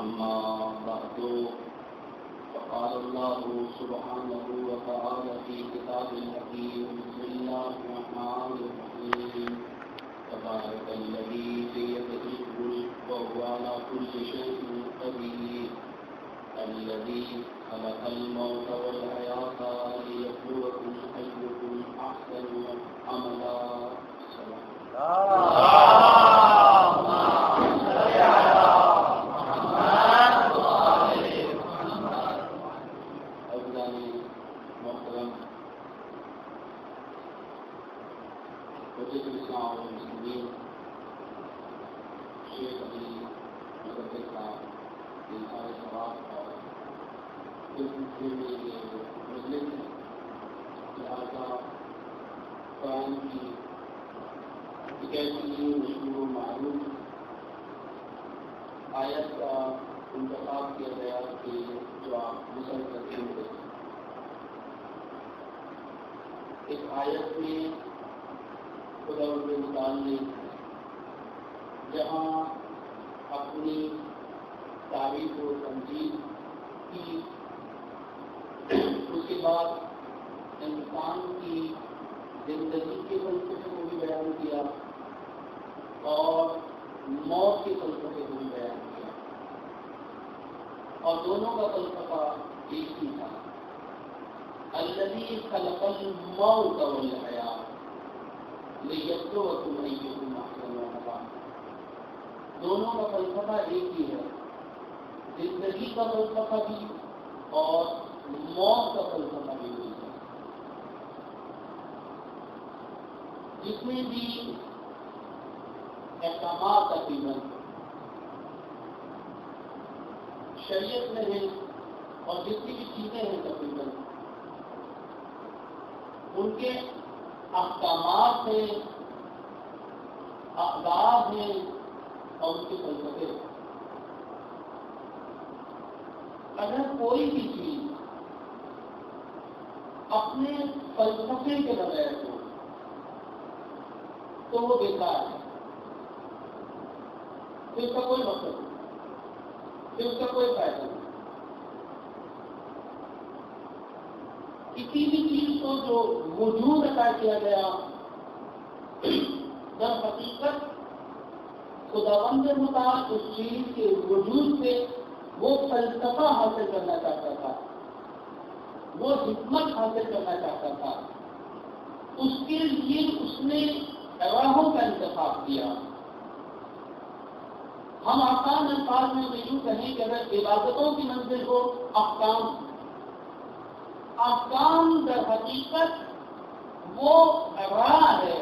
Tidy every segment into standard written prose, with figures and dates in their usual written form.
أما بعد فقال الله سبحانه وتعالى في كتاب الحكيم بسم الله الرحمن الرحيم تبارك الذي بيده الملك وهو على كل شيء قدير الذي خلق الموت والحياة ليبلوكم أيكم أحسن عملا. محترم حجت الاسلام والمسلمین شیخ علی مقدس صاحب یہ سارے سوال اور اس سلسلے میں یہ مجلس ہے لہٰذا قرآن کی ایک ایسی مشہور و معروف آیت کا انتخاب کیا گیا کہ جو آپ مسلم کرتے ہوئے اس آیت میں خدا رب العالمین نے جہاں اپنی تعریف و تنظیم کی اس کے بعد انسان کی زندگی کے فلسفے کو بھی بیان کیا اور موت کے فلسفے کو بھی بیان کیا اور دونوں کا فلسفہ ایک ہی تھا. الذي خلق الموت والحياة ليبلوكم أيكم أحسن عملا. دونوں کا فلسفہ ایک ہی ہے, زندگی کا فلسفہ بھی اور موت کا فلسفہ بھی ہے. جتنے بھی احکامات تقریباً شریعت میں ہیں اور جتنی بھی چیزیں ہیں تقریباً ان کے احکامات ہیں, اقدار ہیں اور ان کے فلسفے. اگر کوئی بھی چیز اپنے فلسفے کے بغیر ہو تو وہ بیکار ہے, پھر اس کا کوئی مقصد نہیں, پھر اس کا کوئی فائدہ نہیں. کسی بھی چیز کو جو وجود عطا کیا گیا در حقیقت خداوند متعال اس چیز کے وجود سے وہ فلسفہ حاصل کرنا چاہتا تھا, وہ حکمت حاصل کرنا چاہتا تھا. اس کے لیے اس نے راہوں کا انتخاب کیا. ہم آسان الفاظ میں تو یوں کہیں کہ اگر عبادتوں کی منزل ہو احکام, احکام در حقیقت وہ راہ ہے,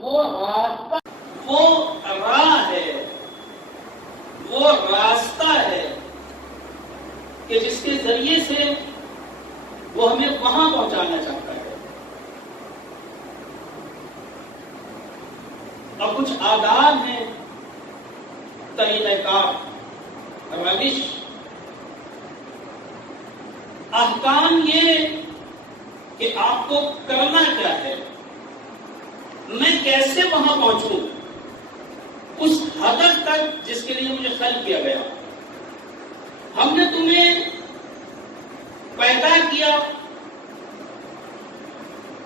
وہ راستہ, وہ راہ ہے, وہ راستہ ہے کہ جس کے ذریعے سے وہ ہمیں وہاں پہنچانا چاہتا ہے. اب کچھ آداب ہیں, طریقہ کار, روش, احکام یہ کہ آپ کو کرنا کیا ہے, میں کیسے وہاں پہنچوں اس ہدف تک جس کے لیے مجھے خلق کیا گیا. ہم نے تمہیں پیدا کیا,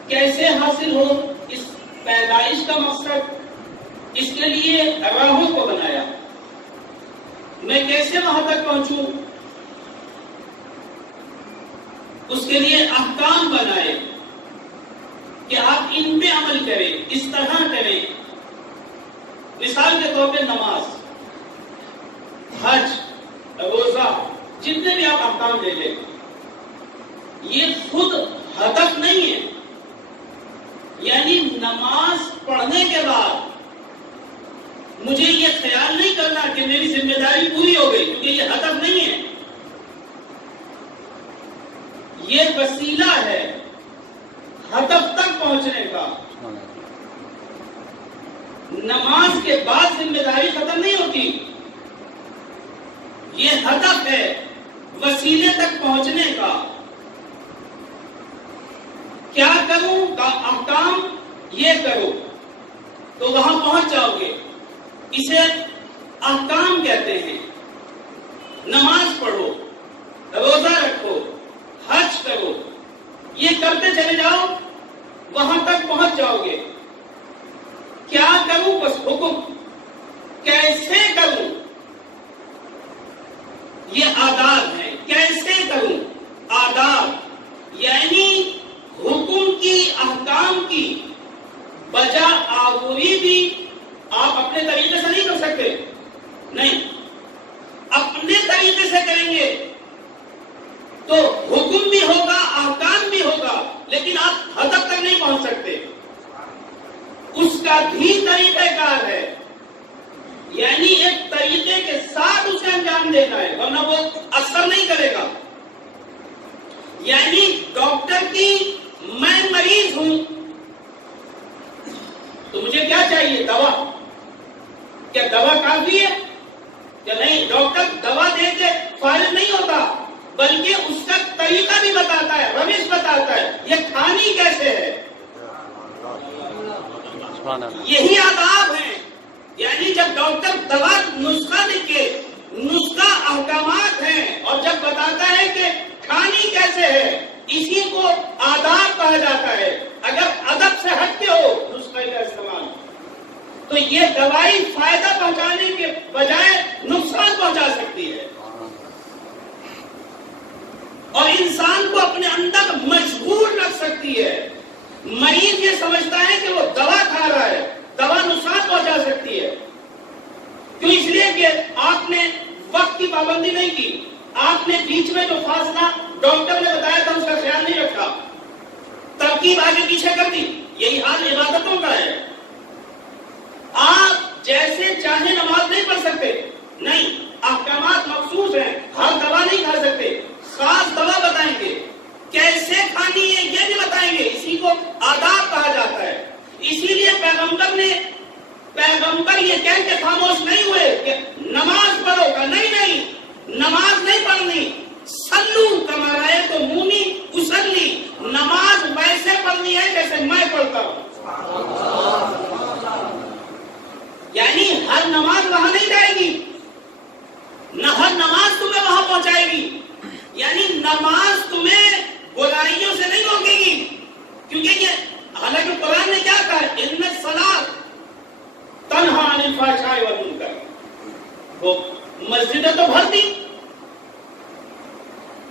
کیسے حاصل ہو اس پیدائش کا مقصد, اس کے لیے راہوں کو بنایا. میں کیسے وہاں تک پہنچوں اس کے لیے احکام بنائے کہ آپ ان پہ عمل کریں, اس طرح کریں. مثال کے طور پہ نماز, حج, روزہ, جتنے بھی آپ احکام لے لیں, یہ خود ہدف نہیں ہے. یعنی نماز پڑھنے کے بعد مجھے یہ خیال نہیں کرنا کہ میری ذمہ داری پوری ہو گئی, کیونکہ یہ ہدف نہیں ہے, یہ وسیلہ ہے ہدف تک پہنچنے کا. نماز کے بعد ذمہ داری ختم نہیں ہوتی, یہ ہدف ہے وسیلے تک پہنچنے کا. کیا کروں کا احکام یہ کرو تو وہاں پہنچ جاؤ گے. اسے احکام کہتے ہیں. نماز پڑھو، روزہ رکھو، حج کرو، یہ کرتے چلے جاؤ، وہاں تک پہنچ جاؤ گے۔ کیا کروں؟ بس حکم، کیسے کروں؟ یہ آداب ہیں، کیسے کروں؟ آداب یعنی حکم کی، احکام کی بجا آوری بھی آپ اپنے طریقے سے نہیں کر سکتے، نہیں، اپنے طریقے سے کریں گے تو حکم بھی ہوگا، احکام بھی ہوگا، لیکن آپ ہدف تک نہیں پہنچ سکتے۔ اس کا بھی طریقہ کار ہے، یعنی ایک طریقے کے ساتھ اسے انجام دینا ہے، ورنہ وہ اثر نہیں کرے گا۔ یعنی ڈاکٹر کی میں مریض ہوں تو مجھے کیا چاہیے؟ دوا۔ کیا دوا کافی ہے؟ کہ نہیں، ڈاکٹر دوا دے کے فارغ نہیں ہوتا، بلکہ اس کا طریقہ بھی بتاتا ہے، روش بتاتا ہے، یہ کھانی کیسے ہے۔ یہی آداب ہیں، یعنی جب ڈاکٹر دوا نسخہ لکھے، نسخہ احکامات ہیں، اور جب بتاتا ہے کہ کھانی کیسے ہے، اسی کو آداب کہا جاتا ہے۔ اگر ادب سے ہٹ کے ہو نسخے کا استعمال تو یہ دوائی فائدہ پہنچانے کے بجائے نقصان پہنچا سکتی ہے، اور انسان کو اپنے اندر مجبور رکھ سکتی ہے۔ مریض یہ سمجھتا ہے کہ وہ دوا کھا رہا ہے، دوا نقصان پہنچا سکتی ہے۔ کیوں؟ اس لیے کہ آپ نے وقت کی پابندی نہیں کی، آپ نے بیچ میں جو فاصلہ ڈاکٹر نے بتایا تھا اس کا خیال نہیں رکھا، ترکیب آگے پیچھے کر دی۔ یہی حال عبادتوں کا ہے۔ آپ جیسے چاہے نماز نہیں پڑھ سکتے، نہیں، احکامات مخصوص ہیں، ہر دوا نہیں کھا سکتے، خاص دوا بتائیں گے، کیسے کھانی ہے یہ بھی بتائیں گے، اسی کو آداب کہا جاتا ہے۔ اسی لیے پیغمبر یہ کہہ کے خاموش نہیں ہوئے کہ نماز پڑھو کا، نہیں، نماز نہیں پڑھنی، صلو کما رأیتمونی اصلی، نماز ویسے پڑھنی ہے جیسے میں پڑھتا ہوں۔ یعنی ہر نماز وہاں نہیں جائے گی، نہ ہر نماز تمہیں وہاں پہنچائے گی، یعنی نماز تمہیں برائیوں سے نہیں روکے گی، کیونکہ یہ حالانکہ قرآن نے کیا کہا، ان الصلاۃ تنہی عن الفحشاء والمنکر۔ وہ مسجدیں تو بھر دی،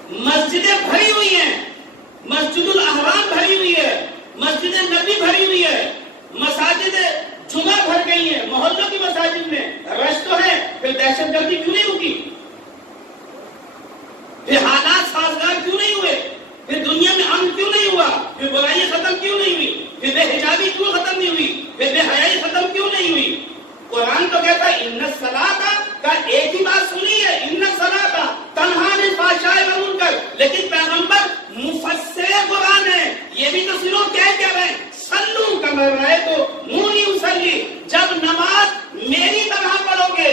مسجدیں بھری ہوئی ہیں، مسجد الاحرام بھری ہوئی ہے، مسجد نبی بھری ہوئی ہے، مساجد جمعہ بھر گئی ہیں، محلوں کی مساجد میں رش تو ہے، پھر دہشت گردی کیوں نہیں ہوگی؟ پھر حالات سازگار کیوں نہیں ہوئے؟ پھر دنیا میں امن کیوں نہیں ہوا؟ پھر برائی ختم کیوں نہیں ہوئی؟ پھر بے حجابی کیوں ختم نہیں ہوئی؟ پھر بے حیائی ختم کیوں نہیں ہوئی؟ قرآن تو کہتا ہے ان الصلاۃ کا ایک ہی بات سنی ہے، ان الصلاۃ تنہی عن الفحشاء والمنکر، لیکن پیغمبر مفسر قرآن ہے، یہ بھی تو سنو کیا رہے ہیں، صلو کما رأیتمونی اصلی، جب نماز میری طرح پڑھو گے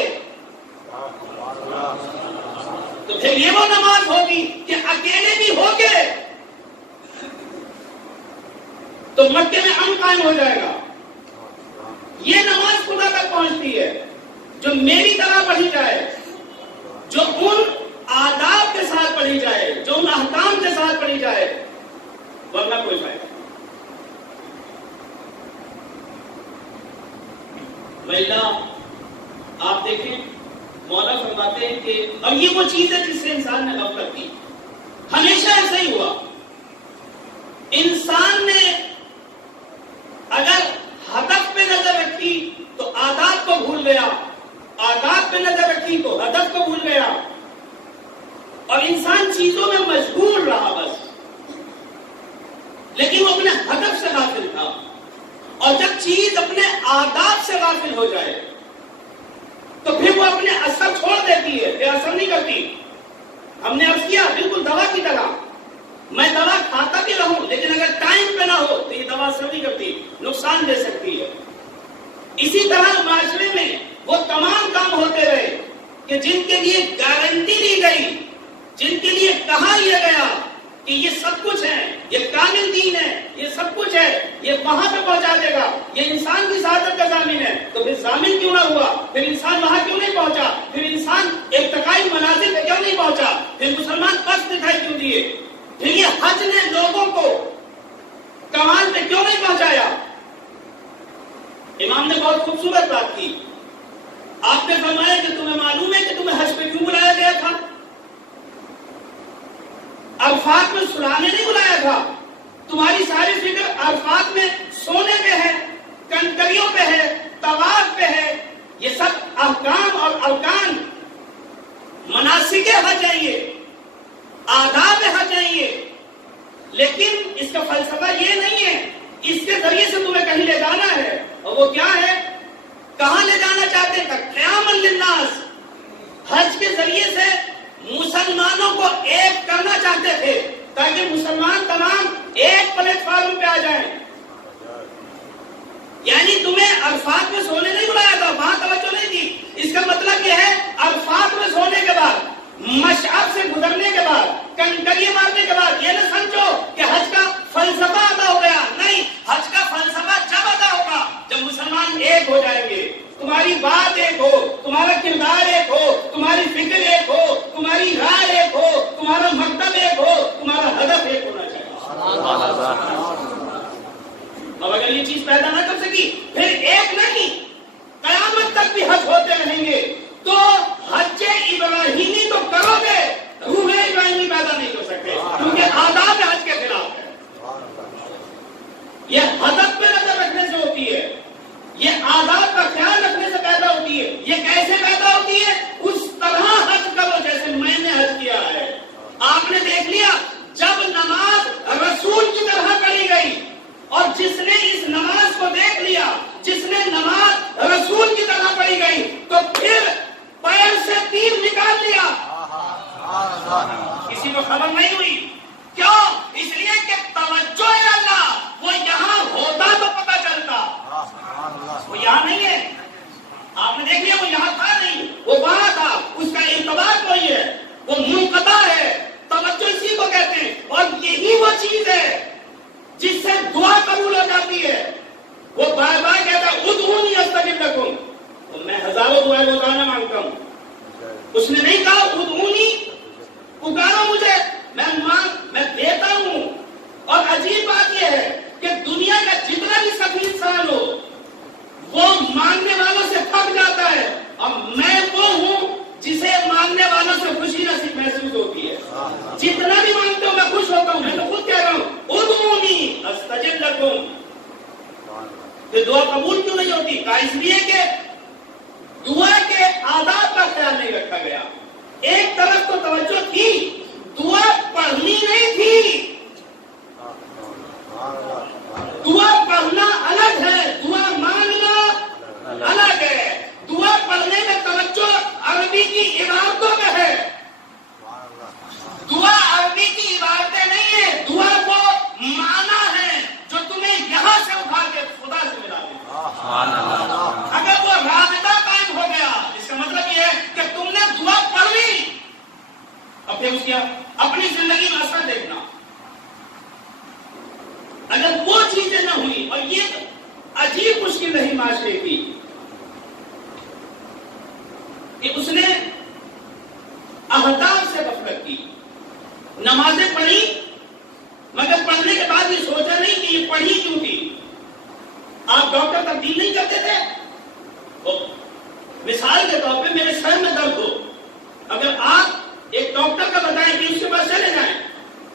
تو پھر یہ وہ نماز ہوگی کہ اکیلے بھی ہوگے تو مکے میں امن قائم ہو جائے گا۔ یہ نماز خدا تک پہنچتی ہے جو میری طرح پڑھی جائے، جو ان آداب کے ساتھ پڑھی جائے، جو ان احکام کے ساتھ پڑھی جائے، ورنہ کوئی فائدہ۔ مہیلا آپ دیکھیں، مولا فرماتے ہیں کہ اور یہ وہ چیز ہے جس سے انسان نے غفلت کی، ہمیشہ ایسا ہی ہوا۔ انسان نے اگر ہدف پہ نظر رکھی تو آداب کو بھول گیا، آداب پہ نظر رکھی تو ہدف کو بھول گیا، اور انسان چیزوں میں مشغول رہا بس، لیکن وہ اپنے ہدف سے غافل تھا۔ اور جب چیز اپنے آداب سے غافل ہو جائے تو پھر وہ اپنے اثر چھوڑ دیتی ہے، پھر اثر نہیں کرتی۔ ہم نے عرض کیا بالکل دوا کی طرح، میں دوا کھاتا بھی رہوں لیکن اگر ٹائم پہ نہ ہو تو یہ دوا اثر نہیں کرتی، نقصان دے سکتی ہے۔ اسی طرح معاشرے میں وہ تمام کام ہوتے رہے کہ جن کے لیے گارنٹی دی گئی، جن کے لیے کہا یہ گیا کہ یہ سب کچھ ہے، یہ کامل دین ہے، یہ سب کچھ ہے، یہ کہاں پہ پہنچا دے گا؟ یہ انسان کی سعادت کا ضامن ہے، تو پھر ضامن کیوں نہ ہوا؟ پھر انسان وہاں کیوں نہیں پہنچا؟ پھر انسان ارتقائی منازل پہ کیوں نہیں پہنچا؟ پھر مسلمان پس دکھائی کیوں دیے؟ پھر یہ حج نے لوگوں کو کمال پہ کیوں نہیں پہنچایا؟ امام نے بہت خوبصورت بات کی. آپ نے فرمایا کہ تمہیں معلوم ہے کہ تمہیں حج پہ کیوں بلایا گیا تھا؟ عرفات میں سلانے نہیں بلایا تھا. تمہاری ساری فکر عرفات میں سونے پہ ہے، کنکریوں پہ ہے، طواف پہ ہے. یہ سب احکام اور ارکان مناسک حج ہیں، یہ آداب حج ہیں یہ. لیکن اس کا فلسفہ یہ نہیں ہے. اس کے ذریعے سے تمہیں کہیں لے جانا ہے، اور وہ کیا ہے؟ کہاں لے جانا چاہتے ہیں؟ قیام للناس. حج کے ذریعے سے مسلمانوں کو ایک کرنا چاہتے تھے تاکہ مسلمان تمام ایک پلیٹ فارم پہ آ جائیں. یعنی تمہیں عرفات میں سونے نہیں بلایا تھا، وہاں توجہ نہیں دی. اس کا مطلب یہ ہے عرفات میں سونے کے بعد، مشعر سے گزرنے کے بعد، کنکریاں مارنے کے بعد یہ نہ سمجھو کہ حج کا فلسفہ ادا ہو گیا. نہیں، حج کا فلسفہ جب ادا ہوگا جب مسلمان ایک ہو جائیں گے. تمہاری بات ایک ہو، تمہارا کردار ایک ہو، تمہاری فکر ایک ہو، تمہاری رائے ایک ہو، تمہارا مکتب ایک ہو، تمہارا ہدف ایک ہونا چاہیے. اب اگر یہ چیز پیدا نہ کر سکی، پھر ایک نہیں، قیامت تک بھی حج ہوتے رہیں گے. تو حج ابراہیمی تو کرو گے، روح ابراہیمی پیدا نہیں کر سکتے، کیونکہ آداب حج کے خلاف ہے. یہ ہدف پہ نظر رکھنے سے ہوتی ہے، یہ آداب کا خیال رکھنے سے پیدا ہوتی ہے. یہ کیسے پیدا ہوتی ہے؟ اس طرح حج کرو جیسے میں نے حج کیا ہے. آپ نے دیکھ لیا جب نماز رسول کی طرح پڑھی گئی، اور جس نے اس نماز کو دیکھ لیا، جس نے نماز رسول کی طرح پڑھی گئی، تو پھر پیر سے تیر نکال لیا. کسی کو خبر نہیں ہوئی. کیوں؟ اس لیے کہ توجہ اللہ وہ یہاں ہوتا تو پتہ چلتا، وہ یہاں نہیں ہے. آپ نے دیکھ لیا وہ یہاں تھا نہیں، وہ وہاں تھا. اس کا ارتباط وہی ہے، وہ منقطع ہے. توجہ اسی کو کہتے ہیں. اور یہی وہ چیز ہے جس سے دعا قبول ہو جاتی ہے. وہ بار بار کہتا ہے ادعونی استجب لکم، میں ہزاروں دعائیں روزانہ مانگتا ہوں. اس نے نہیں کہا ادعونی پکارو مجھے، میں دیتا ہوں. اور عجیب بات یہ ہے کہ دنیا کا جتنا بھی سخی انسان ہو وہ مانگنے والوں سے تھک جاتا ہے، اور میں وہ ہوں جسے مانگنے والوں سے خوشی نصیب محسوس ہوتی ہے. جتنا بھی مانگتے ہو میں خوش ہوتا ہوں. میں تو خود کہہ رہا ہوں ادعونی استجب لکم. کہ دعا قبول کیوں نہیں ہوتی؟ کہا اس لیے کہ دعا کے آداب کا خیال نہیں رکھا گیا. ایک طرف تو توجہ تھی، دعا پڑھنی نہیں تھی. دعا پڑھنا الگ ہے، دعا مانگنا الگ ہے. دعا پڑھنے میں توجہ عربی کی عبارتوں میں ہے. دعا عربی کی عبارتیں نہیں ہے، دعا وہ معنی ہے جو تمہیں یہاں سے اٹھا کے خدا سے ملا دے. اگر وہ رابطہ قائم ہو گیا، اس کا مطلب یہ ہے کہ تم نے دعا پڑھ لی، اب پھر اس کی اپنی زندگی میں اثر دیکھنا. اگر وہ چیزیں نہ ہوئی، اور یہ عجیب مشکل رہی معاشرے کی کہ اس نے اہداف سے غفلت کی. نمازیں پڑھی مگر پڑھنے کے بعد یہ سوچا نہیں کہ یہ پڑھی کیوں تھی. آپ ڈاکٹر تبدیل نہیں کرتے تھے. مثال کے طور پہ میرے سر میں درد ہو، اگر آپ ایک ڈاکٹر کا بتائیں کہ اس کے پاس چلے جائیں،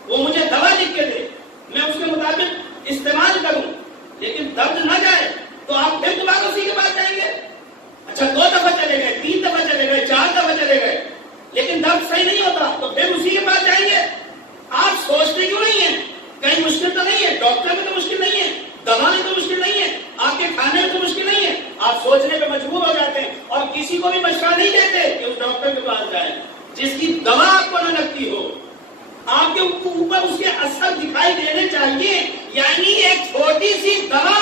وہ مجھے دوا لکھ کے دے، میں اس کے مطابق استعمال کروں، لیکن درد نہ جائے تو آپ پھر دوبارہ اسی کے پاس جائیں گے. اچھا 2 دفعہ چلے گئے، 3 دفعہ چلے گئے، 4 دفعہ چلے گئے، لیکن درد صحیح نہیں ہوتا تو پھر اسی کے پاس جائیں گے. آپ سوچتے کیوں نہیں ہیں کہیں مشکل تو نہیں ہے؟ ڈاکٹر میں تو مشکل نہیں ہے، دوا میں تو مشکل نہیں ہے، آپ کے کھانے میں تو مشکل نہیں ہے. آپ سوچنے پہ مجبور ہو جاتے ہیں اور کسی کو بھی مشورہ نہیں دیتے کہ اس ڈاکٹر کے پاس جائیں جس کی دوا آپ کو نہ لگتی ہو. آپ کے اوپر اس کے اثر دکھائی دینے چاہیے. یعنی ایک چھوٹی سی دوا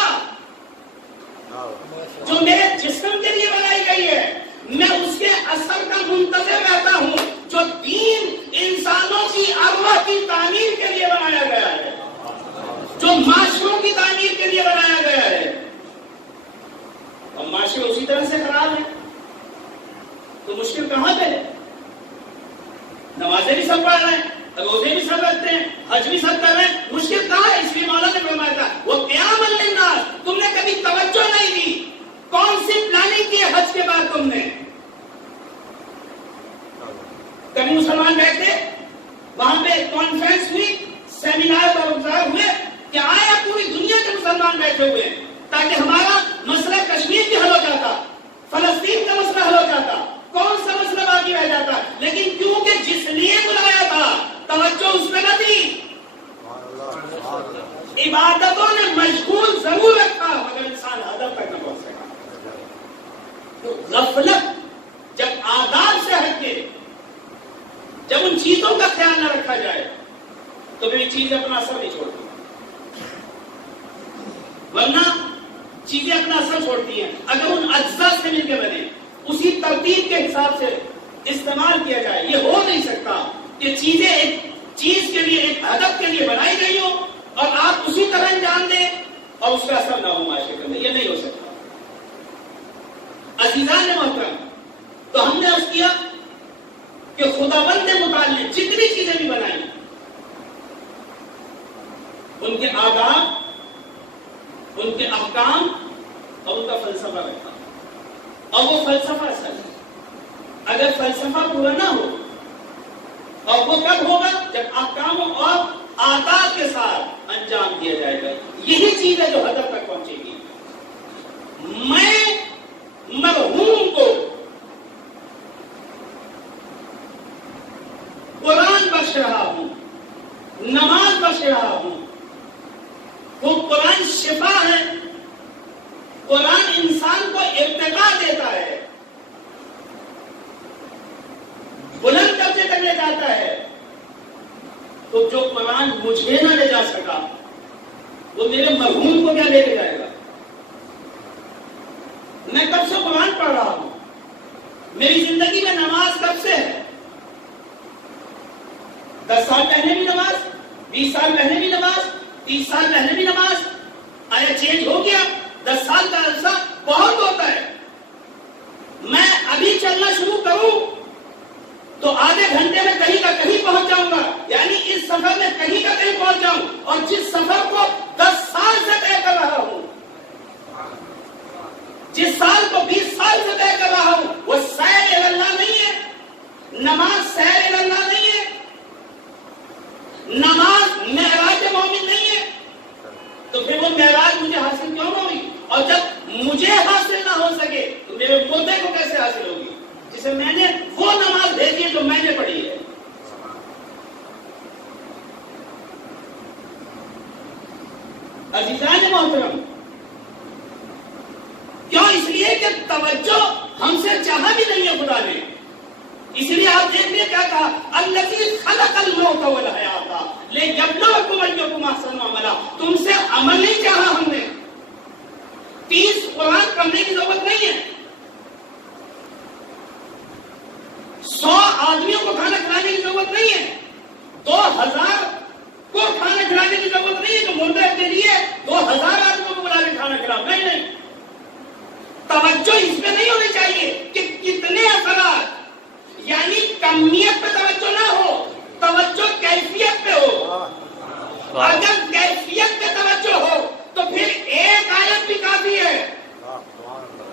جو میرے جسم کے لیے بنائی گئی ہے، میں اس کے اثر کا منتظر رہتا ہوں. جو دین انسانوں کی ارواح کی تعمیر کے لیے بنایا گیا ہے، جو معاشروں کی تعمیر کے لیے بنایا بیٹھے ہوئے ہیں تاکہ ہمارا مسئلہ کشمیر بھی حل ہو جاتا، فلسطین کا مسئلہ حل ہو جاتا، کون سا مسئلہ باقی رہ جاتا، لیکن کیونکہ جس لیے بلایا تھا توجہ اس پہ نہ تھی، عبادتوں نے مشغول ضرور رکھا مگر انسان ہدف تک نہ پہنچ سکا۔ تو غفلت جب آداب سے ہٹ کے، جب ان چیزوں کا خیال نہ رکھا جائے تو پھر چیزیں اپنا اثر نہیں چھوڑتی، ورنہ چیزیں اپنا اثر چھوڑتی ہیں اگر ان اجزاء سے مل کے بنے، اسی ترتیب کے حساب سے استعمال کیا جائے۔ یہ ہو نہیں سکتا کہ چیزیں ایک چیز کے لیے، ایک ہدف کے لیے بنائی گئی ہو اور آپ اسی طرح انجام دیں اور اس کا اثر نہ ہو معاشرے کے اندر، یہ نہیں ہو سکتا۔ عزیزان محترم، تو ہم نے عرض کیا کہ خداوند نے متعلق جتنی چیزیں بھی بنائی ان کے آداب، ان کے احکام اور ان کا فلسفہ رکھا، اور وہ فلسفہ اصل ہے۔ اگر فلسفہ پورا نہ ہو، اور وہ کب ہوگا؟ جب احکام اور آداب کے ساتھ انجام دیا جائے گا، یہی چیز ہے جو ہدف تک پہنچے گی۔ میں مرحوم کو قرآن بخش رہا ہوں، نماز بخش رہا ہوں، وہ قرآن شفا ہے، قرآن انسان کو ارتقا دیتا ہے، بلند درجے تک لے جاتا ہے۔ تو جو قرآن مجھے نہ لے جا سکا وہ میرے مرحوم کو کیا لے کے جائے گا؟ میں کب سے قرآن پڑھ رہا ہوں، میری زندگی میں نماز کب سے ہے؟ 10 سال پہلے بھی نماز، 20 سال پہلے بھی نماز، 30 سال پہلے بھی نماز، آیا چینج ہو گیا؟ 10 سال کا عرصہ بہت ہوتا ہے۔ میں ابھی چلنا شروع کروں تو آدھے گھنٹے میں کہیں کا کہیں پہنچ جاؤں گا، یعنی اس سفر میں کہیں کا کہیں پہنچ جاؤں، اور جس سفر کو 10 سال سے طے کر رہا ہوں، جس سال کو 20 سال سے طے کر رہا ہوں، وہ سیر اللہ نہیں ہے، نماز سیر اللہ نہیں ہے، نماز معراج مومن نہیں ہے، تو پھر وہ معراج مجھے حاصل کیوں نہ ہوئی؟ اور جب مجھے حاصل نہ ہو سکے تو میرے پوتے کو کیسے حاصل ہوگی جسے میں نے وہ نماز بھیجی ہے جو میں نے پڑھی ہے؟ عزیزان محترم، کیوں؟ اس لیے کہ توجہ ہم سے چاہا بھی نہیں ہے خدا نے، اس لیے آپ دیکھیے کیا کہا، الذی خلق الموت والحیات لیبلوکم ایکم احسن عملا، تم سے عمل نہیں چاہا ہم نے۔ 30 قرآن پڑھنے کی ضرورت نہیں ہے، 100 آدمیوں کو کھانا کھلانے کی ضرورت نہیں ہے، 2000 کو کھانا کھلانے کی ضرورت نہیں ہے، تو مردے کے لیے 2000 آدمیوں کو بلا کے کھانا کھلاؤ، نہیں۔ توجہ اس پہ نہیں ہونی چاہیے کہ کتنے اثرات، یعنی کمیت پہ توجہ نہ ہو، توجہ کیفیت پہ ہو۔ اگر کیفیت پہ توجہ ہو تو پھر ایک آیت بھی کافی ہے،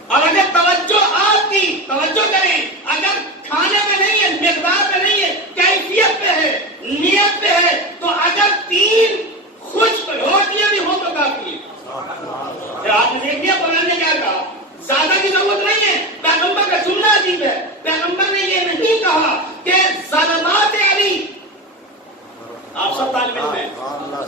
اور اگر توجہ آپ کی، توجہ کریں، اگر کھانے میں نہیں ہے، مقدار پہ نہیں ہے، کیفیت پہ ہے، نیت پہ ہے، تو اگر 3 خشک روٹیاں بھی ہو تو کافی ہے۔ آپ نے دیکھ لیا قرآن نے کیا کہا، زیادہ کی ضرورت نہیں ہے۔ پیغمبر کا جملہ عجیب ہے، پیغمبر نے یہ نہیں کہا کہ ضربات علی، آپ سب طالب علم ہیں،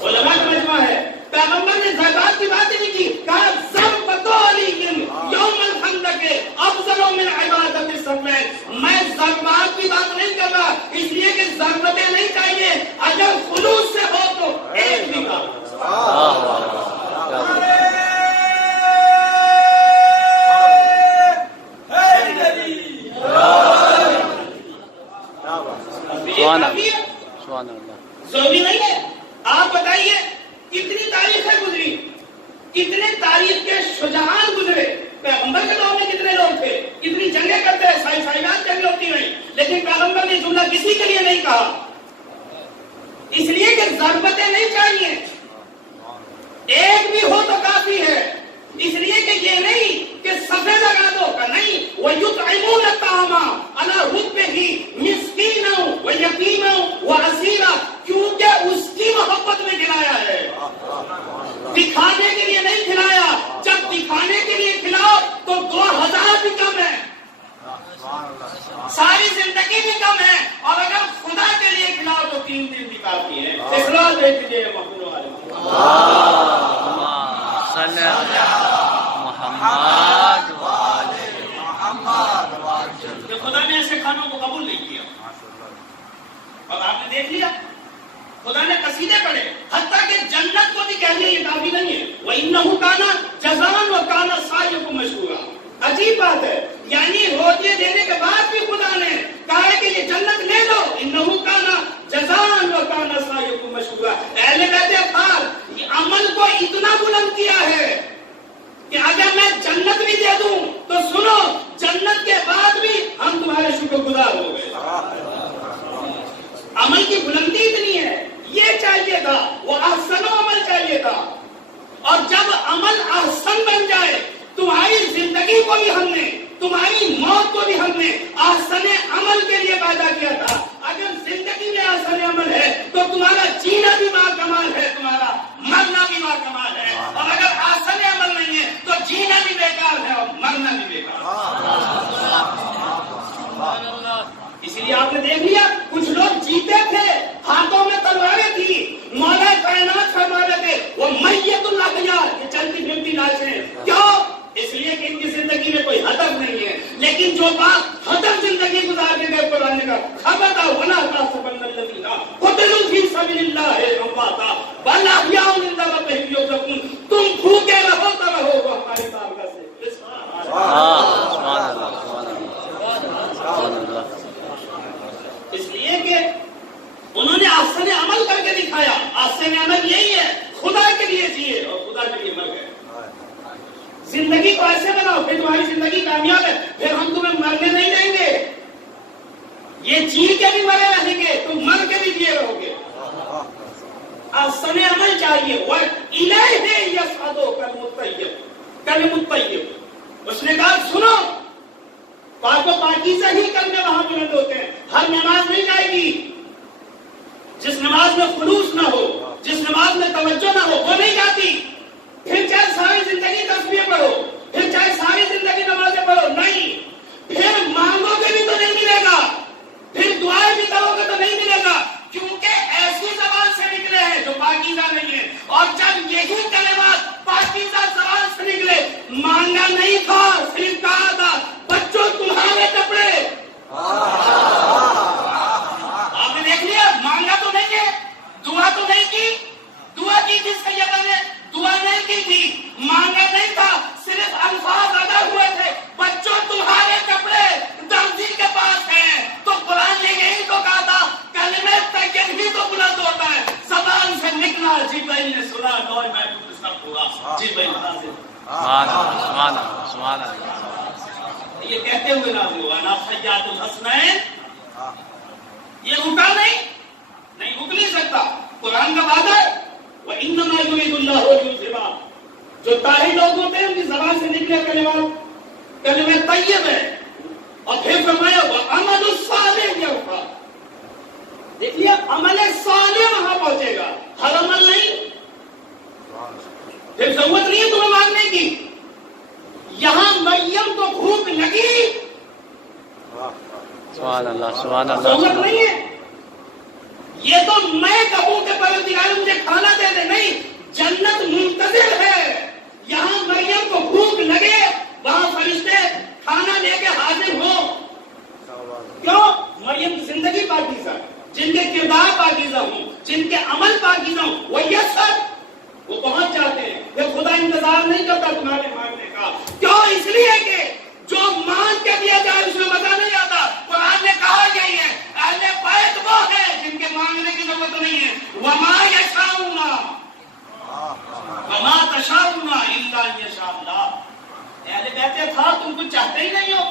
علماء کا مجمع ہے، پیغمبر نے ضربات کی بات نہیں کی، کہا ضربۃ علی یوم الخندق افضل من عبادت السبعین۔ میں ضربات کی بات نہیں کر رہا، اس لیے کہ ضربتیں نہیں چاہیے، اگر خلوص سے ہو تو ایک بھی کام۔ ضروری نہیں ہے۔ آپ بتائیے کتنی تاریخیں گزری، کتنے تاریخ کے شجاعان گزرے، پیغمبر کے دور میں کتنے لوگ تھے، کتنی جنگیں کرتے ہیں، سائبات جنگیں ہوتی رہی، لیکن پیغمبر نے جملہ کسی کے لیے نہیں کہا، اس لیے کہ ضربتیں نہیں چاہیے، ایک بھی ہو تو کافی ہے، اس لیے کہ یہ نہیں کہ صفے لگا دو کا نہیں، وَيُطْعِمُونَ الطَّعَامَ عَلَىٰ حُبِّهِ مِسْكِينًا وَيَتِيمًا وَأَسِيرًا، کیونکہ اس کی محبت میں کھلایا ہے، دکھانے کے لیے نہیں کھلایا محمد والے محمد کہ خدا نے ایسے کھانوں کو قبول نہیں کیا. اور آپ نے دیکھ لیا خدا نے قصیدے پڑھے، حتیٰ کہ جنت کو بھی کہہ لیا یہ کافی نہیں ہے. وَإِنَّهُ كَانَ جَزَاءً وَكَانَ سَعْيُكُمْ مَشْكُورًا. عجیب بات ہے، یعنی روٹیاں دینے کے بعد بھی خدا نے کہا ہے کہ یہ جنت لے لو. انہو کانا جزاء وکانا سعیکم مشکورا. اہل بیت اطہار یہ عمل کو اتنا بلند کیا ہے کہ اگر میں جنت بھی دے دوں تو سنو جنت کے بعد بھی ہم تمہارے شکر گزار ہو گئے. عمل کی بلندی اتنی ہے. یہ چاہیے تھا، وہ احسن عمل چاہیے تھا. اور جب عمل احسن بن جائے، تمہاری زندگی کو بھی ہم نے، تمہاری موت کو بھی ہم نے احسن عمل کے لیے پیدا کیا تھا. اگر زندگی میں احسن عمل ہے تو تمہارا جینا بھی با کمال ہے، تمہارا مرنا بھی با کمال ہے. اور اگر احسن عمل نہیں ہے تو جینا بھی بیکار ہے اور مرنا بھی بیکار ہے. اسی لیے آپ نے دیکھ لیا کچھ لوگ جیتے تھے، ہاتھوں میں تلواریں تھی، مولا کائنات فرما رہے تھے وہ میت الاحیاء، یہ چلتی پھرتی لاشیں. کیوں؟ اس لیے کہ ان کی زندگی میں کوئی ہدف نہیں ہے. لیکن جو بات ہدف زندگی گزارنے کا قرآن کا خبر تھا، ولا تحسبن الذین قتلوا فی سبیل اللہ امواتا بل احیاء عند ربہم یرزقون. تم بھوکے رہو تو رہو، وہ ہماری بارگاہ سے. سبحان اللہ سبحان اللہ. اس لیے کہ انہوں نے احسن عمل کر کے دکھایا. احسن عمل یہی ہے، خدا کے لیے جیے اور خدا کے لیے مر گئے. زندگی کو ایسے بناؤ پھر تمہاری زندگی کامیاب ہے، پھر ہم تمہیں مرنے نہیں دیں گے. یہ جی کے بھی مرے رہیں گے، تم مر کے بھی جیے رہو گے. احسن عمل چاہیے. وَإِلَيْهِ يَصْعَدُ كَلِمُ الطَّيِّبِ. اس نے کہا سنو، پاک و پاکیزہ ہی کلمے وہاں بلند ہوتے ہیں. ہر نماز نہیں جائے گی. جس نماز میں خلوص نہ ہو، جس نماز میں توجہ نہ ہو، وہ نہیں جاتی. پھر چاہے ساری زندگی تسبیح پڑھو، پھر چاہے ساری زندگی نمازیں پڑھو، نہیں. پھر مانگو گے بھی تو نہیں ملے گا، پھر دعائیں بھی کرو گے تو نہیں ملے گا، کیونکہ ایسی زبان سے نکلے ہیں جو پاکیزہ نہیں ہے. اور جب یہی کلمات پاکیزہ زبان سے نکلے، مانگا نہیں تھا، صرف کہا تھا بچوں تمہارے کپڑے. آپ نے دیکھ لیا، مانگا تو نہیں ہے، دعا تو نہیں کی. دعا کی تھی سیدہ نے، دعا نہیں کی تھی. مانگا نہیں تھا، صرف الفاظ ادا ہوئے تھے. بچوں تمہارے کپڑے درزی کے پاس ہیں. تو قرآن نے یہی تو کہا تھا کلمہ طیب بھی تو بلند ہوتا ہے. زبان سے نکلا، جبرائیل نے سنا، اور میں کچھ سب ہوا. جبرائیل حاضر. سبحان اللہ سبحان اللہ. یہ کہتے ہوئے نازل ہوا نا حیات الحسنین. یہ رکا نہیں رک نہیں سکتا. قرآن کا وعدہ ہے وَإِنَّمَا يُرِيدُ اللَّهُ لِيُذْهِبَ. جو طاہر لوگ ہوتے ہیں ان کی زبان سے نکلے کلمہ طیب ہے. اور پھر فرمایا وَعَمَلُ الصَّالِحِ يَرْفَعُ. دیکھ لیا عمل صالح وہاں پہنچے گا، ہر عمل نہیں. پھر ضرورت نہیں ہے تمہیں مانگنے کی. یہاں مریم کو بھوک لگی، سبحان اللہ سبحان اللہ. ضرورت نہیں ہے یہ تو میں کہوں کہ پروردگار مجھے کھانا دے دے، نہیں. جنت منتظر ہے. یہاں مریم کو بھوک لگے، وہاں فرشتے کھانا لے کے حاضر ہو. کیوں؟ مریم کی زندگی پاکیزہ، جن کے کردار پاکیزہ ہوں، جن کے عمل پاکیزہ ہوں، وہ یسر وہ پہنچ جاتے ہیں. پھر خدا انتظار نہیں کرتا تمہارے مانگنے کا. کیوں؟ اس لیے کہ جو مانگ کے دیا جائے اس میں مزہ نہیں آتا. قرآن نے کہا یہی ہے اہل بیت وہ ہے جن کے مانگنے کی ضرورت نہیں ہے. وَمَا يَشَاءُونَ وَمَا تَشَاءُونَ إِلَّا أَن يَشَاءَ اللَّهُ. اہل بیت تھا تم کچھ چاہتے ہی نہیں ہو،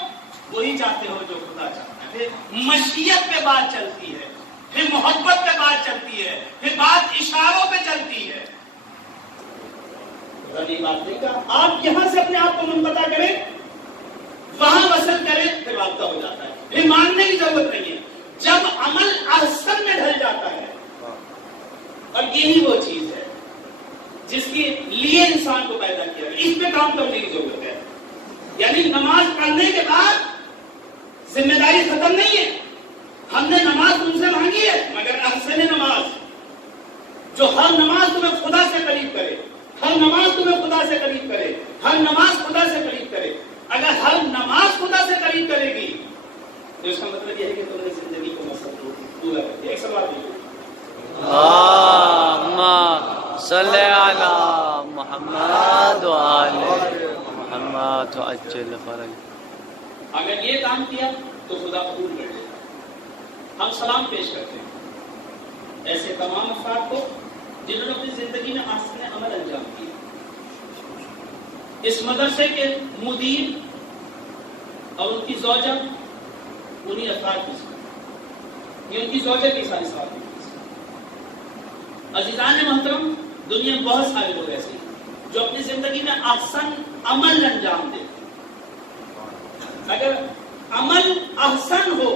وہی چاہتے ہو جو خدا چاہتا ہے. پھر مشیت پہ بات چلتی ہے، پھر محبت پہ بات چلتی ہے، پھر بات اشاروں پہ چلتی ہے. بات نہیں کہا آپ یہاں سے اپنے آپ کو منقطع کریں، وہاں وصل کریں، پھر رابطہ ہو جاتا ہے. پھر مانگنے کی ضرورت نہیں ہے. جب عمل احسن میں ڈھل جاتا ہے، اور یہی وہ چیز ہے جس کے لیے انسان کو پیدا کیا ہے، اس پہ کام کرنے کی ضرورت ہے. یعنی نماز پڑھنے کے بعد ذمہ داری ختم نہیں ہے. ہم نے نماز تم سے مانگی ہے، مگر احسن نماز جو ہر نماز تمہیں خدا سے قریب کرے، ہر نماز تمہیں خدا سے قریب کرے، ہر نماز خدا سے قریب کرے. اگر ہر نماز خدا سے قریب کرے گی تو اس کا مطلب یہ ہے کہ تم نے زندگی کو مقصد پورا کر دیا. ایک سوال ہے، اللهم صل على محمد وآل محمد وعجل فرج. اگر یہ کام کیا تو خدا قبول کر لے. ہم سلام پیش کرتے ہیں ایسے تمام افراد کو جنہوں نے اپنی زندگی میں آسن عمل انجام دیا. اس مدرسے کے مدیر اور ان کی زوجہ انہی افراد کی ساتھ، یہ ان کی زوجہ کی ساری ساتھ. عزیزان محترم، دنیا میں بہت سارے لوگ ایسے ہیں جو اپنی زندگی میں احسن عمل انجام دیں. اگر عمل احسن ہو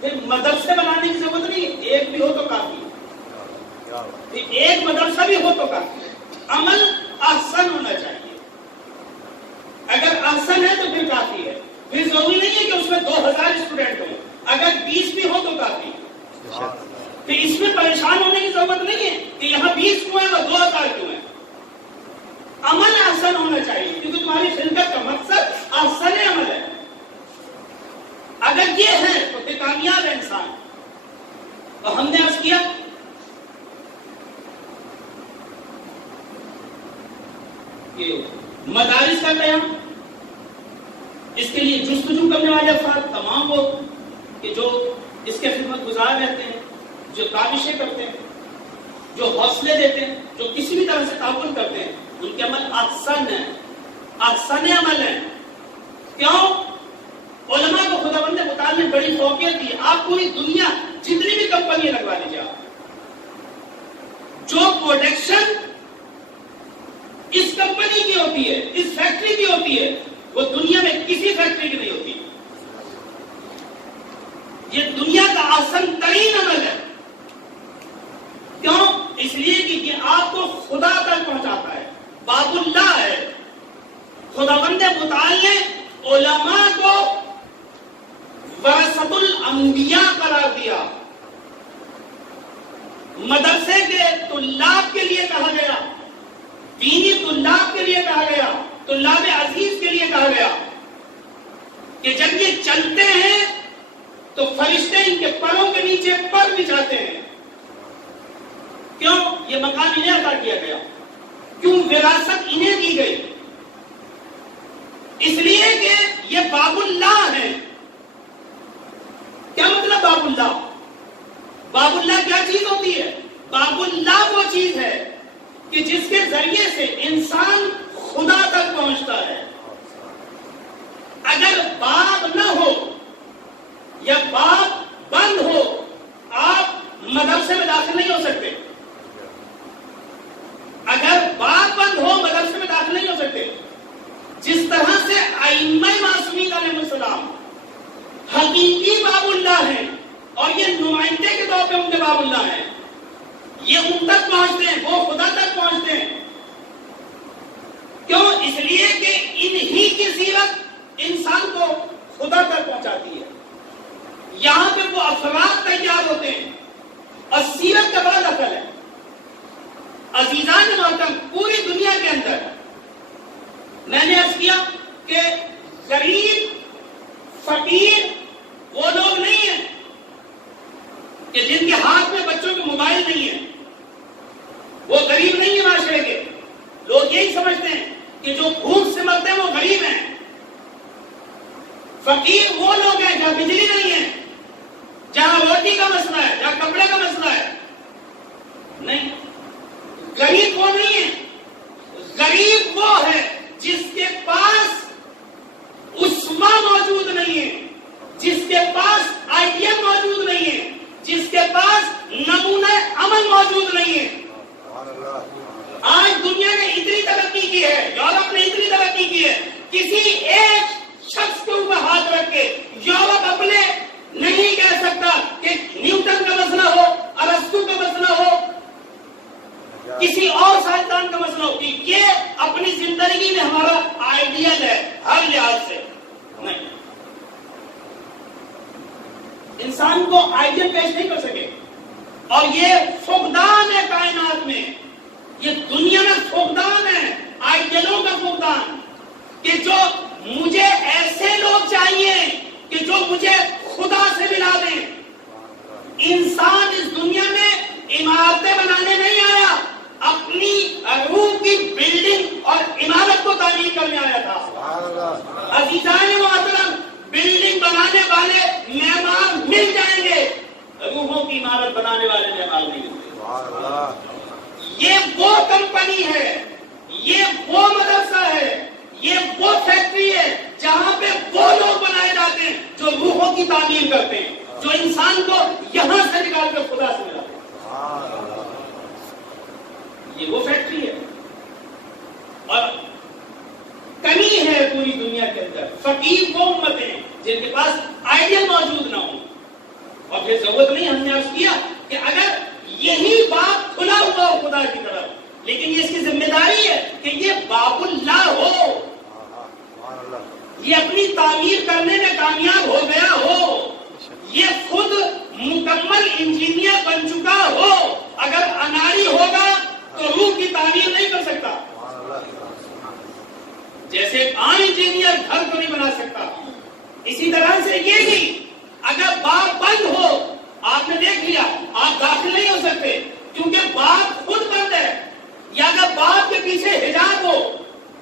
پھر مدرسے بنانے کی ضرورت نہیں، ایک بھی ہو تو کافی ہے، ایک مدرسہ بھی ہو تو کافی ہے. عمل احسن ہونا چاہیے. اگر احسن ہے تو پھر کافی ہے. پھر ضروری نہیں ہے کہ اس میں 2000 اسٹوڈنٹ ہوں، اگر 20 بھی ہو تو کافی ہے. پھر اس میں پریشان ہونے کی ضرورت نہیں ہے کہ یہاں 20 کیوں ہے اور 2000 کیوں ہے. عمل احسن ہونا چاہیے کیونکہ تمہاری خلقت کا مقصد احسن عمل ہے. اگر یہ ہے تو پھر کامیاب ہے انسان. اور ہم نے عرض کیا کہ مدارس کا قیام، اس کے لیے جستجو کرنے والے افراد تمام وہ کہ جو اس کے خدمت گزار رہتے ہیں، جو کاوشیں کرتے ہیں، جو حوصلے دیتے ہیں، جو کسی بھی طرح سے تعاون کرتے ہیں، ان کے عمل احسن ہے، احسن عمل ہے. کیوں؟ علماء کو خداوند متعال نے بڑی فوقیت دی. آپ پوری دنیا جتنی بھی کمپنیاں لگوا لیجیے، جو پروڈکشن اس کمپنی کی ہوتی ہے، اس فیکٹری کی ہوتی ہے، وہ دنیا میں کسی فیکٹری کی نہیں ہوتی. یہ دنیا کا احسن ترین عمل ہے. کیوں؟ اس لیے کہ یہ آپ کو خدا تک پہنچاتا ہے، باب اللہ ہے. خداوند متعال نے علماء کو ورثۃ الانبیاء قرار دیا. مدرسے کے طلاب کے لیے کہا گیا، دینی طلاب کے لیے کہا گیا، طلاب عزیز کے لیے کہا گیا کہ جب یہ چلتے ہیں تو فرشتے ان کے پروں کے نیچے پر بچھاتے ہیں. کیوں؟ یہ مقام انہیں عطا کیا گیا. کیوں وراثت انہیں دی گئی؟ اس لیے کہ یہ باب اللہ ہے. کیا مطلب باب اللہ؟ باب اللہ کیا چیز ہوتی ہے؟ باب اللہ وہ چیز ہے کہ جس کے ذریعے سے انسان خدا تک پہنچتا ہے. اگر باب نہ ہو یا باب بند ہو، آپ مدرسے میں داخل نہیں ہو سکتے. اگر باب بند ہو مدرسے میں داخل نہیں ہو سکتے. جس طرح سے ائمہ معصومین علیہ السلام حقیقی باب اللہ ہیں اور یہ نمائندے کے طور پہ ان کے باب اللہ ہیں، یہ ان تک پہنچتے ہیں، وہ خدا تک پہنچتے ہیں. کیوں؟ اس لیے کہ انہی کی سیرت انسان کو خدا تک پہنچاتی ہے. یہاں پہ وہ افراد تیار ہوتے ہیں اور سیرت کا بڑا دخل ہے. عزیزان محترم، پوری دنیا کے اندر میں نے عرض کیا کہ غریب فقیر وہ لوگ نہیں ہیں کہ جن کے ہاتھ میں بچوں کے موبائل نہیں ہے. وہ غریب نہیں ہے. معاشرے کے لوگ یہی سمجھتے ہیں کہ جو بھوک سے مرتے ہیں وہ غریب ہیں. فقیر وہ لوگ ہیں جہاں بجلی نہیں ہے، جہاں روٹی کا مسئلہ ہے، جہاں کپڑے کا مسئلہ ہے. نہیں، غریب وہ نہیں ہے. غریب وہ ہے جس کے پاس عصمہ موجود نہیں ہے، جس کے پاس آئیڈیا موجود نہیں ہے، جس کے پاس نمونہ عمل موجود نہیں ہے. آج دنیا نے اتنی ترقی کی ہے، یورپ نے اتنی ترقی کی ہے، کسی ایک شخص کے اوپر ہاتھ رکھ کے یورپ اپنے نہیں کہہ سکتا کہ نیوٹن کا مسئلہ ہو، ارسطو کا مسئلہ ہو، کسی اور سائنسدان کا مسئلہ ہو کہ یہ اپنی زندگی میں ہمارا آئیڈیل ہے ہر لحاظ سے. نہیں، انسان کو آئیڈیل پیش نہیں کر سکے. اور یہ فقدان ہے کائنات میں یہ دنیا میں فقدان ہے، آئیڈیلوں کا فقدان، کہ جو مجھے ایسے لوگ چاہیے کہ جو مجھے خدا سے ملا دیں۔ انسان اس دنیا میں عمارتیں بنانے نہیں آیا، اپنی روح کی بلڈنگ اور عمارت کو تعمیر کرنے آیا تھا۔ عزیزان محترم، بلڈنگ بنانے والے معمار مل جائیں گے، روحوں کی عمارت بنانے والے معمار نہیں ملتے۔ یہ وہ کمپنی ہے، یہ وہ مدرسہ ہے، یہ وہ فیکٹری ہے جہاں پہ وہ لوگ بنائے جاتے ہیں جو روحوں کی تعمیر کرتے ہیں، جو انسان کو یہاں سے نکال کر خدا سے ملاتے ہیں۔ یہ وہ فیکٹری ہے، اور کمی ہے پوری دنیا کے اندر۔ فقیر وہ امتیں جن کے پاس آئیڈیل موجود نہ ہو، اور پھر ضرورت نہیں، ہم نے عرض کیا کہ اگر یہی بات کھلا ہوا ہو خدا کی طرف، لیکن یہ اس کی ذمہ داری ہے کہ یہ باب اللہ ہو، یہ اپنی تعمیر کرنے میں کامیاب ہو گیا ہو، یہ خود مکمل انجینئر بن چکا ہو۔ اگر اناڑی ہوگا تو روح کی تعمیر نہیں کر سکتا، جیسے عام انجینئر گھر کو نہیں بنا سکتا، اسی طرح سے یہ بھی اگر باب بند ہو، آپ نے دیکھ لیا آپ داخل نہیں ہو سکتے کیونکہ باب خود بند ہے، یا اگر باب کے پیچھے حجاب ہو،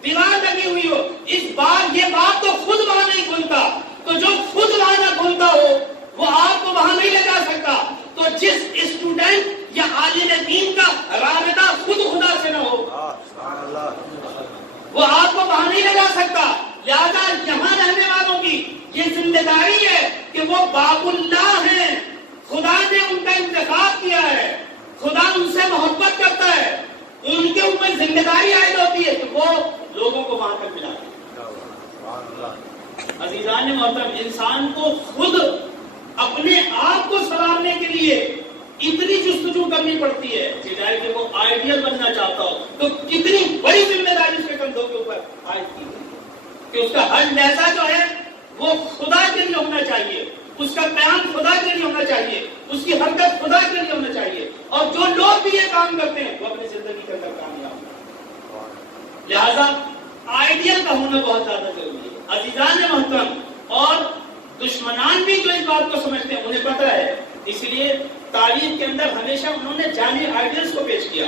دیوار لگی ہوئی ہو، یہ باب تو خود وہاں نہیں کھلتا، تو جو خود وہاں نہ کھلتا ہو وہ آپ کو وہاں نہیں لے جا سکتا۔ تو جس اسٹوڈنٹ یا عالم دین کا رابطہ خود خدا سے نہ ہو، وہ آپ کو وہاں نہیں لے جا سکتا۔ لہذا یہاں رہنے والوں کی یہ ذمہ داری ہے کہ وہ باب اللہ ہیں، خدا نے ان کا انتخاب کیا ہے، خدا ان سے محبت کرتا ہے، ان کے اوپر ذمہ داری عائد ہوتی ہے کہ وہ لوگوں کو وہاں تک ملا دیں۔ عزیزان محترم، انسان کو خود اپنے آپ کو سنوارنے کے لیے اتنی جستجو کرنی پڑتی ہے، چاہے کہ وہ آئیڈیل بننا چاہتا ہو تو کتنی بڑی ذمہ داری اس کے کندھوں کے اوپر عائد کی ہے کہ اس کا ہر لہجہ جو ہے وہ خدا کے لیے ہونا چاہیے، اس کا قیام خدا کے لیے ہونا چاہیے، اس کی حرکت خدا کے لیے ہونا چاہیے، اور جو لوگ بھی یہ کام کرتے ہیں وہ اپنی زندگی کے اندر کامیاب ہیں۔ لہذا آئیڈیل کا ہونا بہت زیادہ ضروری ہے۔ عزیزان محترم، اور دشمنان بھی جو اس بات کو سمجھتے ہیں انہیں پتہ ہے، اس لیے تاریخ کے اندر ہمیشہ انہوں نے جعلی آئیڈیلز کو پیش کیا۔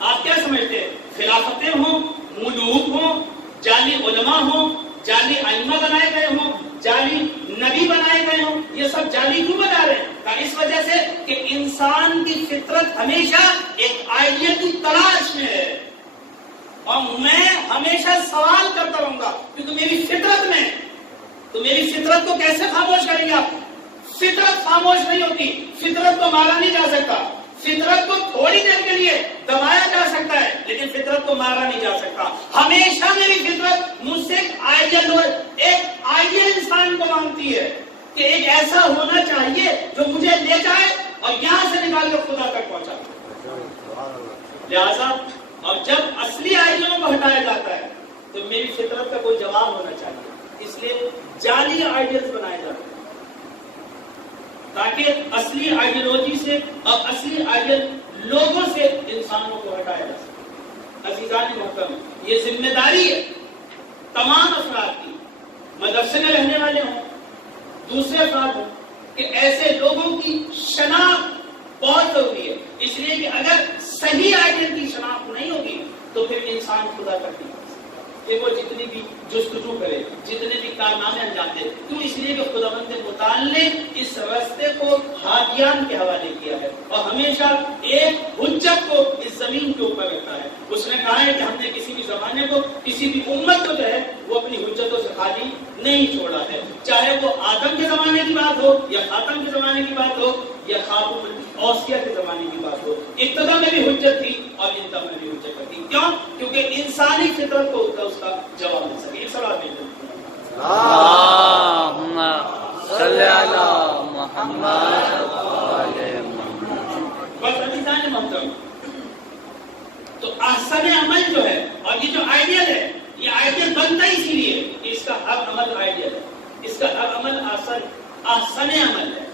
آپ کیا سمجھتے ہیں؟ خلافتیں ہوں، ملوک ہوں، جعلی علماء ہوں، جعلی ائمہ بنائے گئے ہوں، جعلی نبی بنائے گئے ہوں، یہ سب جعلی کیوں بنا رہے ہیں؟ اس وجہ سے کہ انسان کی فطرت ہمیشہ ایک آئیڈیل کی تلاش میں ہے، اور میں ہمیشہ سوال کرتا رہوں گا کیونکہ میری فطرت میں، تو میری فطرت کو کیسے خاموش کریں گے آپ؟ فطرت خاموش نہیں ہوتی، فطرت کو مارا نہیں جا سکتا، فطرت کو تھوڑی دیر کے لیے دبایا جا سکتا ہے لیکن فطرت کو مارا نہیں جا سکتا۔ ہمیشہ میری فطرت مجھ سے ایک آئیڈیل انسان کو مانگتی ہے کہ ایک ایسا ہونا چاہیے جو مجھے لے جائے اور یہاں سے نکال کر خدا تک پہنچا۔ لہذا اور جب اصلی آئیڈیلوں کو ہٹایا جاتا ہے تو میری فطرت کا کوئی جواب ہونا چاہیے، اس لیے جعلی آئیڈیلز بنائے جاتے ہیں تاکہ اصلی آئیڈیالوجی سے اور اصلی آئیڈیل لوگوں سے انسانوں کو ہٹایا جا سکے۔ عزیزان محترم، یہ ذمہ داری ہے تمام افراد کی، مدرسے میں رہنے والے ہوں، دوسرے افراد ہوں، کہ ایسے لوگوں کی شناخت بہت ضروری ہے، اس لیے کہ اگر صحیح آئیڈیل کی شناخت نہیں ہوگی تو پھر انسان خدا تک نہیں پہنچ سکتا، کہ وہ جتنی بھی جستجو کرے، جتنے بھی کارنامے انجام دے، کیوں؟ اس لیے کہ خداوند متعال نے اس راستے کو ہادیان کے حوالے کیا ہے اور ہمیشہ ایک حجت کو اس زمین کے اوپر رکھا ہے۔ اس نے کہا ہے کہ ہم نے کسی بھی زمانے کو، کسی بھی امت کو جو ہے وہ اپنی حجتوں سے خالی نہیں چھوڑا ہے، چاہے وہ آدم کے زمانے کی بات ہو یا خاتم کے زمانے کی بات ہو یا خاتون اوسیہ کے زمانے کی بات ہو، ابتدا میں بھی حجت تھی اور انتہا میں بھی حجت تھی۔ کیوں؟ کیونکہ انسانی فطرت کو اس کا جواب مل سکے۔ ایک سوال میں اللہم صلی علی محمد بس عزیزان محترم، تو احسن عمل جو ہے اور یہ جو آئیڈیل ہے، یہ آئیڈیل بنتا ہی اسی لیے کہ اس کا ہر عمل آئیڈیل ہے، اس کا ہر عمل احسن عمل ہے۔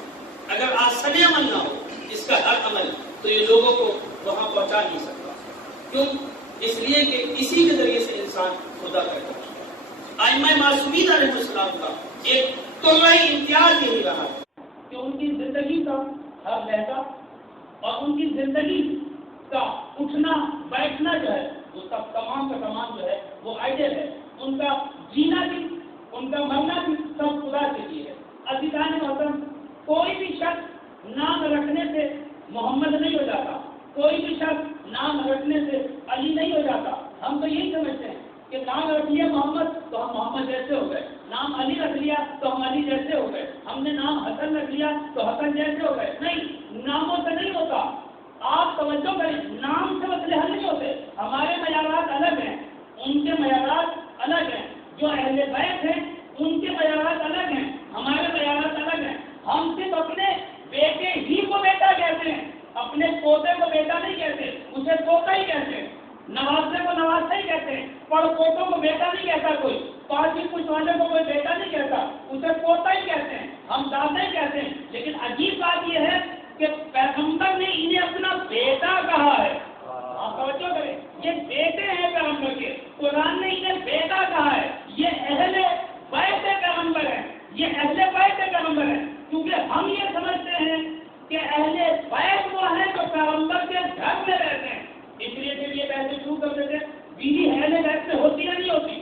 اگر احسن عمل نہ ہو اس کا ہر عمل، تو یہ لوگوں کو وہاں پہنچا نہیں سکتا۔ کیوں؟ اس لیے کہ اسی کے ذریعے سے انسان خدا پیدا ہوتا ہے۔ ائمہ معصومین علیہ السلام کا ایک طلعی امتیاز یہی رہا کہ ان کی زندگی کا ہر لہجہ اور ان کی زندگی کا اٹھنا بیٹھنا جو ہے اس کا تمام کا تمام جو ہے وہ آئیڈیل ہے، ان کا جینا بھی ان کا مرنا بھی سب خدا کے لیے ہے۔ عزیزان محترم، کوئی بھی شخص نام رکھنے سے محمد نہیں ہو جاتا، کوئی بھی شخص نام رکھنے سے علی نہیں ہو جاتا۔ ہم تو یہی سمجھتے ہیں کہ نام رکھ لیا محمد تو ہم محمد جیسے ہو گئے، نام علی رکھ لیا تو ہم علی جیسے ہو گئے، ہم نے نام حسن رکھ لیا تو حسن جیسے ہو گئے۔ نہیں، ناموں سے نہیں ہوتا۔ آپ توجہ کریں، نام سے مسئلے حل نہیں ہوتے۔ ہمارے معیارات الگ ہیں، ان کے معیارات الگ ہیں۔ جو اہل بیت ہیں ان کے معیارات الگ ہیں، ہمارے معیارات الگ ہیں۔ ہم صرف اپنے بیٹے ہی کو بیٹا کہتے ہیں، اپنے پوتے کو بیٹا نہیں کہتے، اسے پوتا ہی کہتے ہیں۔ نوازے کو نوازا ہی کہتے ہیں، پڑ پوتوں کو بیٹا نہیں کہتا کوئی، پانچویں پچھوانے کو کوئی بیٹا نہیں کہتا، اسے پوتا ہی کہتے ہیں، ہم دادا ہی کہتے ہیں۔ لیکن عجیب بات یہ ہے کہ پیغمبر نے انہیں اپنا بیٹا کہا ہے۔ آپ توجہ کریں، یہ بیٹے ہیں پیغمبر کے، قرآن نے انہیں بیٹا کہا ہے۔ یہ اہل بیت پیغمبر ہیں، یہ اہل بیت پیغمبر ہیں، کیونکہ ہم یہ سمجھتے ہیں کہ اہل بیت وہ ہیں جو پیغمبر کے گھر میں رہتے ہیں۔ اس لیے پھر یہ بحث شروع کر دیتے ہیں بیوی اہل بیت میں ہوتی یا نہیں ہوتی؟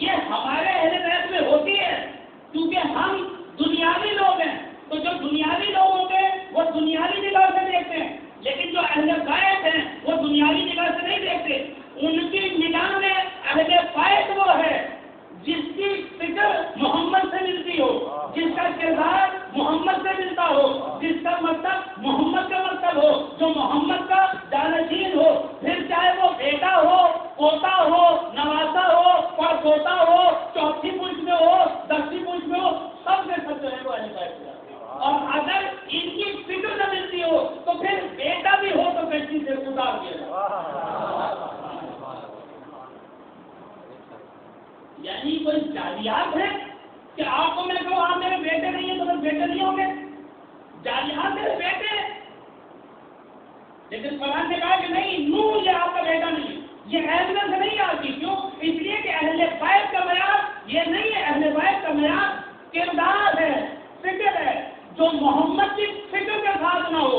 یہ ہمارے اہل بیت میں ہوتی ہے، کیونکہ ہم دنیاوی لوگ ہیں، تو جو دنیاوی لوگ ہوتے ہیں وہ دنیاوی نگاہ سے دیکھتے ہیں، لیکن جو اہل بیت ہیں وہ دنیاوی نگاہ سے نہیں دیکھتے۔ ان کی نگاہ میں اہل بیت وہ ہے جس کی فکر محمد سے ملتی ہو، جس کا کردار محمد سے ملتا ہو، جس کا مطلب محمد کا مطلب ہو، جو محمد کا جانشین ہو، پھر چاہے وہ بیٹا ہو، پوتا ہو، نواسا ہو، پڑ پوتا ہو، چوتھی پوچھ میں ہو، 10ویں پوچھ میں ہو، سب سے سب جو ہے وہ اہل بیت ہو جاتے ہیں۔ اور اگر ان کی فکر نہ ملتی ہو تو پھر بیٹا بھی ہو تو بیٹی سے اتار دیا جائے۔ یعنی کوئی جعلیات ہے کہ آپ کو میں کہوں آپ میرے بیٹے نہیں ہیں تو پھر بیٹے نہیں ہوں گے؟ جعلیات میرے بیٹے ہیں، لیکن قرآن نے کہا کہ نہیں، نوح یہ آپ کا بیٹا نہیں ہے، یہ اہل سے نہیں آتی۔ کیوں؟ اس لیے کہ اہل بیت کا معیار یہ نہیں ہے، اہل بیت کا معیار کردار ہے، فکر ہے، جو محمد کی فکر کے ساتھ نہ ہو،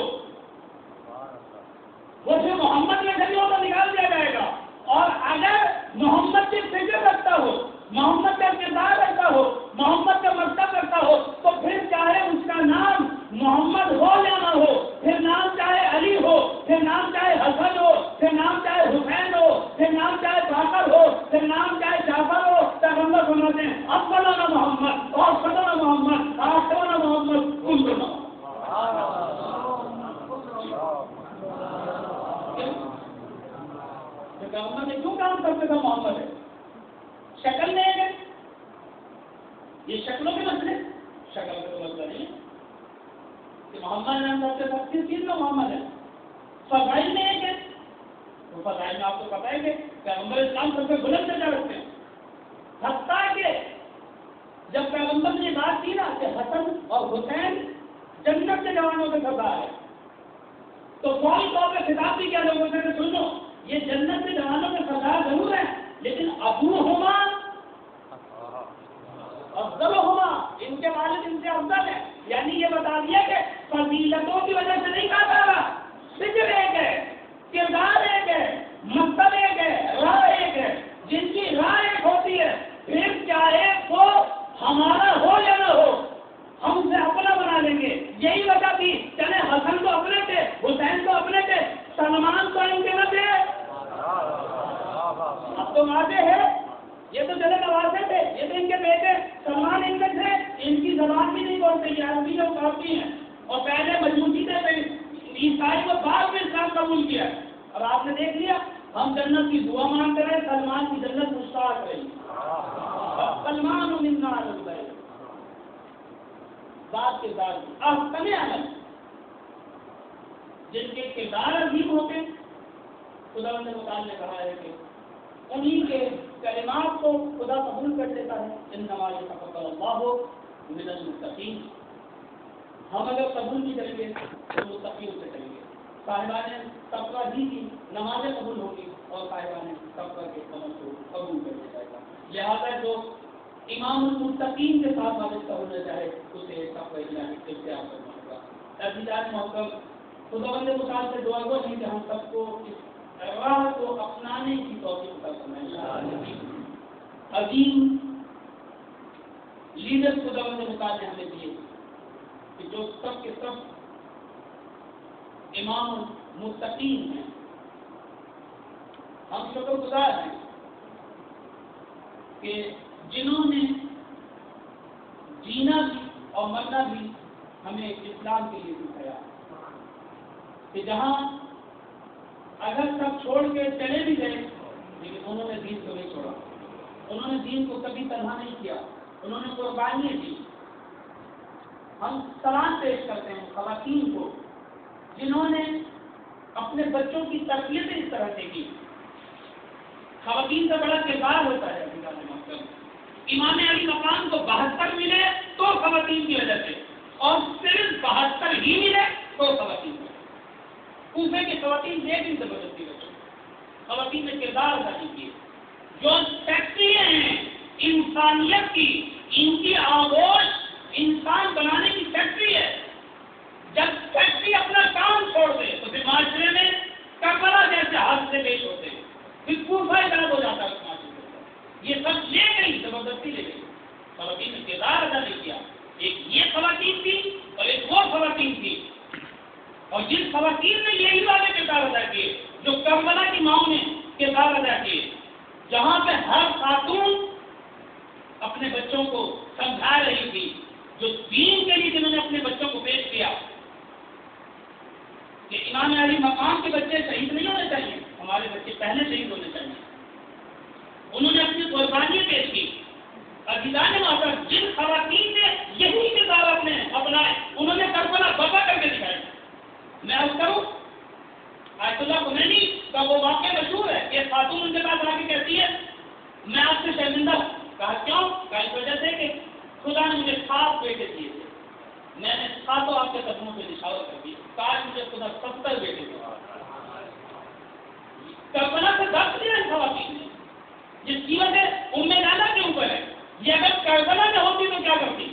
وہ جو محمد میں نہیں ہو تو نکال دیا جائے گا۔ اور اگر محمد کی فکر رکھتا ہو، محمد کا کردار رکھتا ہو، محمد کا مقصد رکھتا ہو، تو پھر چاہے اس کا نام محمد ہو یا نہ ہو، پھر نام چاہے علی ہو، پھر نام چاہے حسن ہو، پھر نام چاہے حسین ہو، پھر نام چاہے باقر ہو، پھر نام چاہے جعفر ہو، پیغمبر فرماتے ہیں افضلنا محمد اور صدر محمد آخرنا محمد کلنا۔ محمد نے کیوں کام کرتے تھا؟ محمد ہے، شکل میں ہے، یہ شکلوں کے مسئلے، شکل کا تو مسئلہ نہیں ہے کہ محمد نام کرتے تھا، کس چیز میں محمد ہے؟ فضائل میں ہے کہ تو فضائل میں آپ کو پتا ہے کہ پیغمبر اسلام سب سے بلند درجہ رکھتے ہیں۔ حتیٰ کہ جب پیغمبر نے بات کی نا کہ حسن اور حسین جنت کے جوانوں کے سردار ہے، تو فوری طور پہ خطاب بھی کیا لوگوں سے کہ سن لو، یہ جنت کے جوانوں کے سردار ضرور ہیں، لیکن ابوہما افضلہما، ان کے والد ان سے افضل ہیں۔ یعنی یہ بتا دیا کہ فضیلتوں کی وجہ سے نہیں کہا جا رہا، فکر ایک ہے، کردار ایک ہے، مقصد ایک ہے، راہ ایک ہے۔ جن کی راہ ایک ہوتی ہے پھر چاہے وہ ہمارا ہو یا نہ ہو ہم اسے اپنا بنا لیں گے۔ یہی وجہ تھی، چلے حسن کو اپنے تھے، حسین کو اپنے تھے، سلمان کو ان کے نہ تھے، اب تو ماتے ہیں، یہ تو چلے نوازے تھے، یہ تو ان کے بیٹے، سلمان ان میں تھے، ان کی زبان بھی نہیں بولتے، یہ عربی لوگ کافی ہیں، اور پہلے مجوسی تھے، عیسائی کو بعد میں اسلام قبول کیا۔ اور آپ نے دیکھ لیا، ہم جنت کی دعا مانگتے رہے، سلمان کی جنت مشتاق رہی، سلمان منا رہے بات کے بعد اب کمی عمل جن کے کردار عظیم ہوتے، خدا نے مطالعہ کہا ہے کہ انہی کے کلمات کو خدا قبول کر لیتا ہے۔ انما یتقبل اللہ من المتقین، ہم اگر قبول نہیں کریں گے تو متقین سے کریں گے۔ صاحبان تقویٰ ہی کی نمازیں قبول ہوگی اور صاحبان تقویٰ کے عمل کو قبول کر لیا جائے گا. لہٰذا جو امام المتقین کے ساتھ وابستہ ہونا چاہے اسے تقویٰ الہی اختیار کرنا ہوگا. عزیزان محترم، خداوند متعال سے دعا گو ہے کہ ہم سب کو اس راہ کو اپنانے کی توفیق عطا فرمائے. عظیم لیڈر خداوند متعال نے ہمیں دیے کہ جو سب کے سب امام متقین ہیں. ہم شکر گزار ہیں کہ جنہوں نے جینا بھی اور مرنا بھی ہمیں اسلام کے لیے سکھایا کہ جہاں اگر سب چھوڑ کے چلے بھی گئے لیکن انہوں نے دین کو نہیں چھوڑا. انہوں نے دین کو کبھی تنہا نہیں کیا. انہوں نے قربانیاں دی. ہم سلام پیش کرتے ہیں خواتین کو جنہوں نے اپنے بچوں کی تربیت اس طرح سے کی. خواتین کا بڑا کردار ہوتا ہے. امام علی مقام کو 72 ملے تو خواتین کی وجہ سے، اور صرف 72 ہی ملے تو خواتین کی. کوفے کی خواتین ایک دن زبردستی بچوں خواتین نے کردار ادا نہیں کیے. جو فیکٹریاں ہیں انسانیت کی، ان کی آغوش انسان بنانے کی فیکٹری ہے. جب فیکٹری اپنا کام چھوڑ دے تو پھر معاشرے میں کربلا جیسے حادثے پیش ہوتے ہیں. پھر کوفہ غائب ہو جاتا ہے اس معاشرے سے. یہ سب لے گئی، زبردستی لے گئی. خواتین نے کردار ادا نہیں کیا. ایک یہ خواتین تھی اور ایک وہ خواتین تھی. اور جن خواتین نے یہی والے کردار ادا کیے جو کربلا کی ماؤں نے کردار ادا کیے، جہاں پہ ہر خاتون اپنے بچوں کو سمجھا رہی تھی، جو دین کے لیے جنہوں نے اپنے بچوں کو پیش کیا کہ امام علی مقام کے بچے شہید نہیں ہونے چاہیے، ہمارے بچے پہلے شہید ہونے چاہیے. انہوں نے اپنی قربانیاں پیش کی. عزیزان محترم، جن خواتین نے یہی کردار اپنائے انہوں نے کربلا برپا کر کے دکھایا. میں عرض کروں، آیت اللہ خمینی کا وہ واقعہ مشہور ہے کہ خاتون ان کے پاس آ کے کہتی ہے میں آپ سے شرمندہ ہوں. کہا کیوں؟ کہا اس وجہ سے کہ خدا نے مجھے 7 بیٹے دیے تھے، میں نے 7 آپ کے قدموں پہ نشاور کر دی. کاش مجھے خدا 70 بیٹے تھے. کربلا سے درد لیا خواتین نے، جس کی وجہ ام لالا کے اوپر ہے. یہ اگر کربلا میں ہوتی تو کیا کرتی؟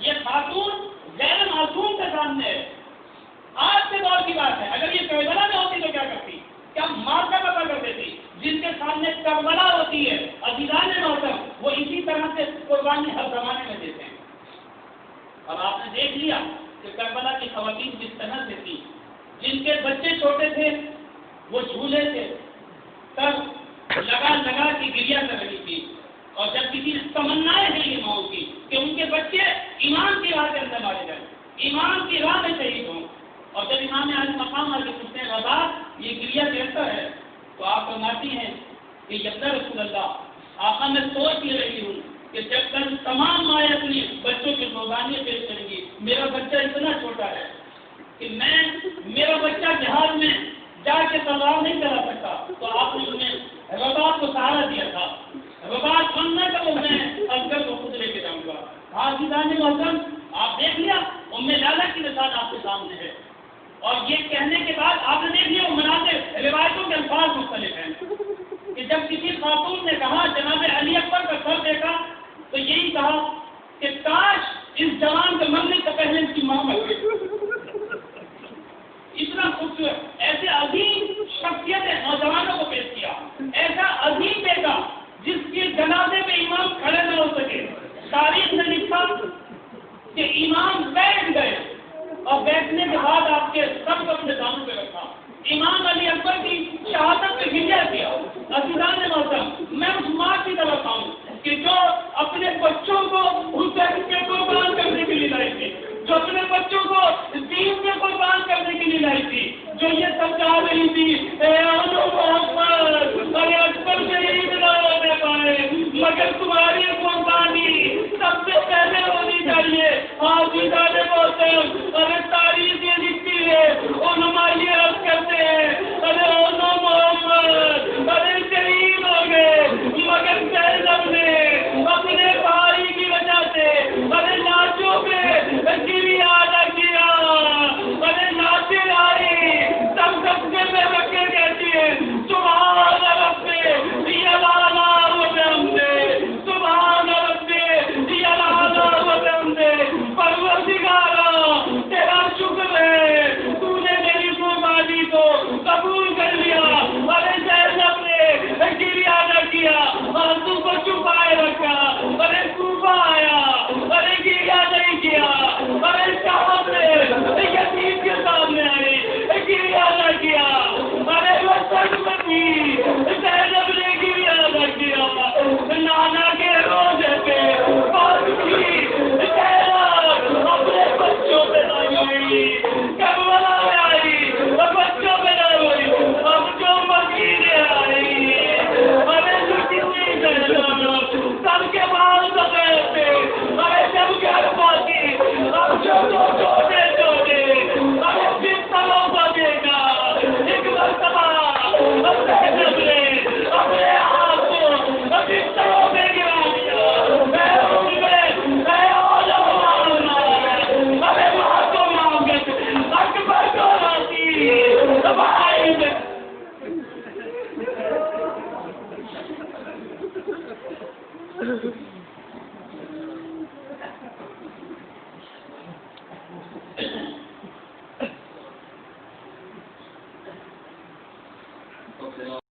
یہ خاتون غیر معصوم کے سامنے ہے. آج کے دور کی بات ہے، اگر یہ کربلا میں ہوتی تو کیا کرتی؟ کیا ماں کا پتہ کر دیتی؟ جس کے سامنے کربلا ہوتی ہے عزیزان محترم، وہ اسی طرح سے قربانی ہر زمانے میں دیتے ہیں. اور آپ نے دیکھ لیا کہ کربلا کی خواتین کس طرح سے تھی. جن کے بچے چھوٹے تھے وہ جھولے تھے تب لگا کے گریا کر رہی تھی. اور جب کسی نے تمنائیں ہیں یہ ماؤں کی کہ ان کے بچے ایمان کی راہ کے اندر مارے جائیں، ایمان کی راہ میں شہید ہوں، اور جب امام علی مقام آ کے پوچھتے ہیں بابا یہ گریا کیسا ہے، تو آپ فرماتی ہیں کہ یا رسول اللہ، آقا میں سوچ ہی رہی ہوں کہ جب تک تمام مائیں اپنی بچوں کی قربانیاں پیش کریں گی، میرا بچہ اتنا چھوٹا ہے کہ میرا بچہ جہاز میں جا کے تلوار نہیں چلا سکتا، تو آپ نے انہیں رباط کو سہارا دیا تھا. رباط بننا تو میں اصغر کو خود لے کے جاؤں گا. عزیزان محترم، آپ دیکھ لیا ام لالا کی مثال آپ کے سامنے ہے. اور یہ کہنے کے بعد آپ نے دیکھ لیا وہ مناظر روایتوں کے الفاظ مختلف ہیں کہ جب کسی خاتون نے کہا جناب علی اکبر کا سر دیکھا تو یہی کہا کہ کاش اس جوان کے مرنے سے پہلے اس کی ماں مر گئی. اتنا خوبصورت ایسے عظیم شخصیت نوجوانوں کو پیش کیا. ایسا عظیم بیٹا جس کے جنازے پہ امام کھڑے نہ ہو سکے. تاریخ نے لکھا کہ امام بیٹھ گئے اور بیٹھنے کے بعد آپ کے سب کو اپنے دانوں پہ رکھا. امام علی اکبر کی شہادت پہ گریا کیا. عزیزان محترم، میں اس ماں کی طرف آؤں کہ جو اپنے بچوں کو حسین کے قربان کرنے کے لیے لائی تھی، جو اپنے بچوں کو دین کے قربان کرنے کے لیے لائی تھی، جو یہ سمجھا رہی تھی اے محمد ارے اکبر شہید نہ ہونے پائے مگر تمہاری قربانی سب سے پہلے ہونی چاہیے. عزیزان محترم، ارے تاریخ یہ لکھتی ہے، علماء یہ عرض کرتے ہیں ارے محمد ارے شہید ہو گئے مگر زینب نے اپنے بھائی کی وجہ سے ارے لاشوں پہ گریا نہ کیا. ارے لاشیں آئی سب اللہ